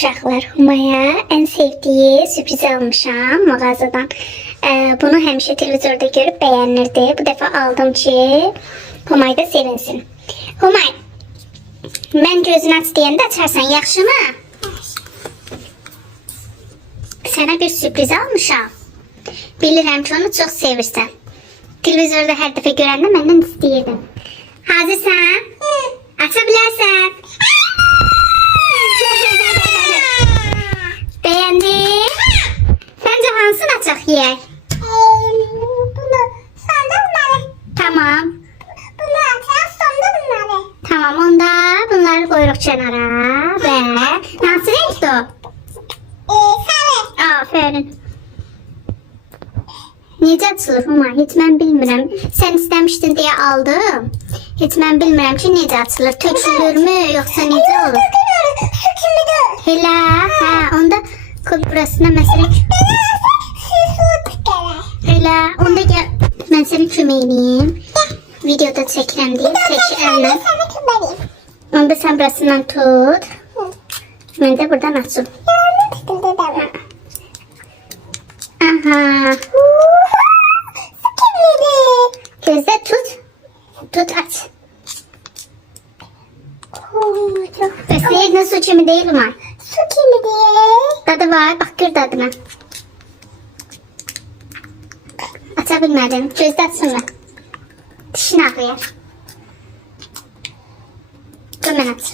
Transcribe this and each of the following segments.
Uşaqlar Humaya en sevdiği sürpriz almışam mağazadan. Ee, bunu həmişə televizorda görüb bəyənirdi. Bu dəfə aldım ki, Humay da sevinsin. Humay, mən gözünü aç deyəndə açarsan, yaxşımı? Sənə bir sürpriz almışam. Bilirəm ki, onu çox sevirsən. Televizorda hər dəfə görəndə məndən istəyirdin. Hazırsan? Aça bilərsən. Beğendin? Sence açaq yeyək? bunu sonra bunları. Tamam. Bunu açar sonra bunları. Tamam onda bunları koyuruq kənara və hansı renkdir o? Ee, sarı. Aferin. Necə açılır Huma? Heç mən bilmirəm. Sən istəmişdin deyə aldım. Heç mən bilmirəm ki, necə açılır. Tökülürmü, yoxsa necə olur? Kimi de. Elə, hə, onda burasına məsələn. Elə, onda gəl mən sənə kömək edeyim. Videoda çək əllə. Sana kıbarayım. Onda sən burasından tut. Mən də buradan açım. Da. Aha. Gözdə tut. Tut aç. Bəs su kimi deyil Umar. Su kimiydi? Dadı var, bax gör dadına. Gözdə açsın mı? Dişin ağrıyar. Dur mən aç.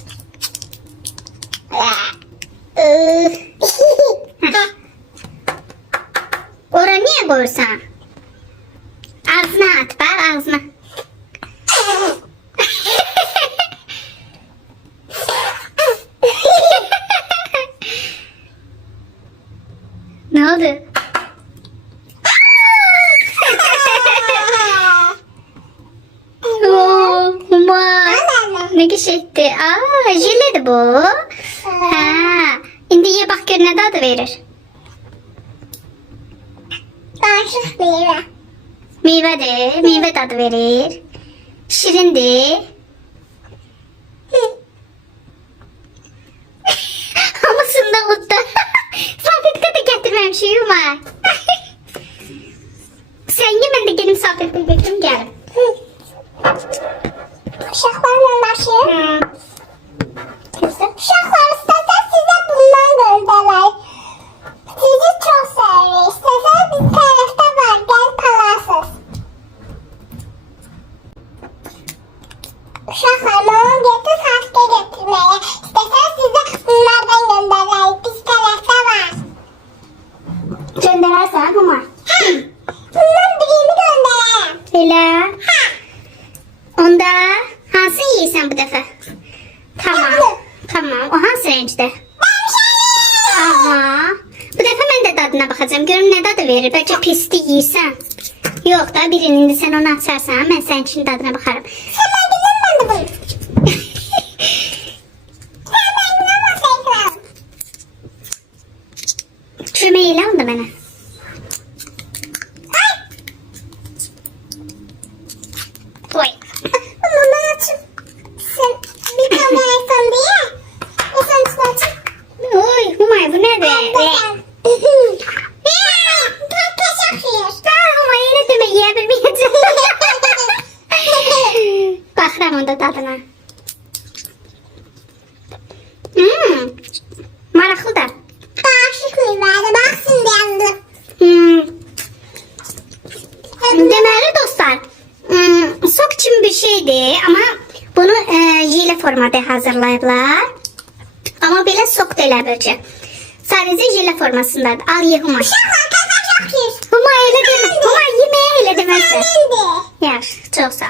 Ora niye koyursan? Ağzına at, bak ağzına. ne oldu? Oo, Huma. Ne geçti? Aa, jiledi bu. Ha, indi ye bak gör ne tadı verir. Bağışık meyve. Meyvedir, meyve tadı verir. Şirindir. Hamasını da unuttu. Salfetka da getirmemişim Huma. Sen ye ben de gelin salfetka getireyim gel. Uşaklarla başlayayım. Hmm. Kızım. Uşaklar istese size bundan gönderler. Sizi çok seviyor. İstese bir tarafta var. Gel palasız. Uşaklar mamam getir hasta getirmeye. İstese size bunlardan gönderler. Bir tarafta var. Gönderersen Huma. Bundan birini göndereyim. Elə. Onda hansı yeyirsən bu dəfə? Tamam. Tamam. O hansı renkdə? Aha. Bu dəfə mən də dadına baxacağam. Görüm nə dadı verir. Bəlkə pislik yeyirsən. Yox da birini açarsan, dadına ben ben de. Sen ben. Oy. Ama ben açım. Sen bir tane iPhone diye. O sen tut açım. Oy, Humay bu nədir? Patates yakıyor. Aa, Humay elə demə yeyə bilməyəcəm. Dadına. Hmm, maraqlı da. Bağışık mıyım? Bak şimdi yandım. Hmm, deməli dostlar, hmm, sok kimi bir şeydir, amma bunu e, jilə formada hazırlayıblar. Amma belə sok da elə bilcə. Sadəcə jilə formasındadır. Al ye. Humay elə demə. Humay yeməyə elə deməzsən. Şimdi. Yaxşı, çox sağ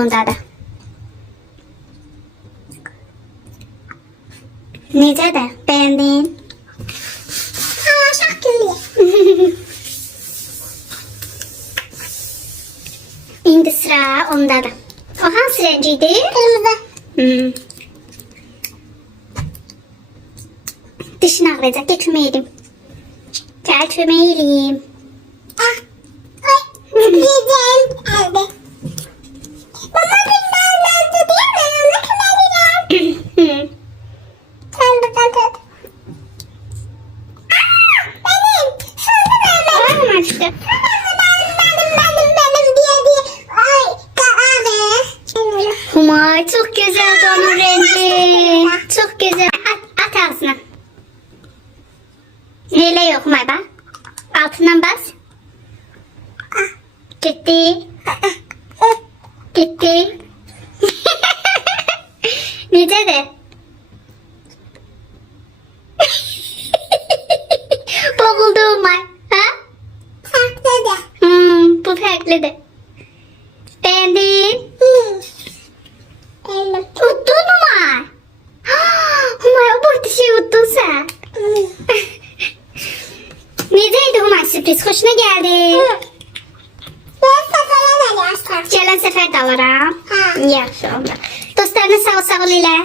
bunda da. Necədir? Bəyəndin? Aa gülüyor. İndi sıra ondadır. O hansı renk idi? Kırmızı. Hmm. Dişin ağrıyacaq. Gəl kömək edim. Gəl işte. Humay çok güzel onun rengi. Çok güzel. At, at ağzına. Neyle yok Humay bak. Altından bas. Gitti. Gitti. Nice. Farklıdır. Beğendin? Hmm. Benim. Uttun Umay. Umay o burada şey uttun sen. Necəydi Umay sürpriz? Sefere veriyorsam. Gələn səfər də alaram. Ha. Yaxşı onda. Dostlarına sağ ol, sağ ol elə.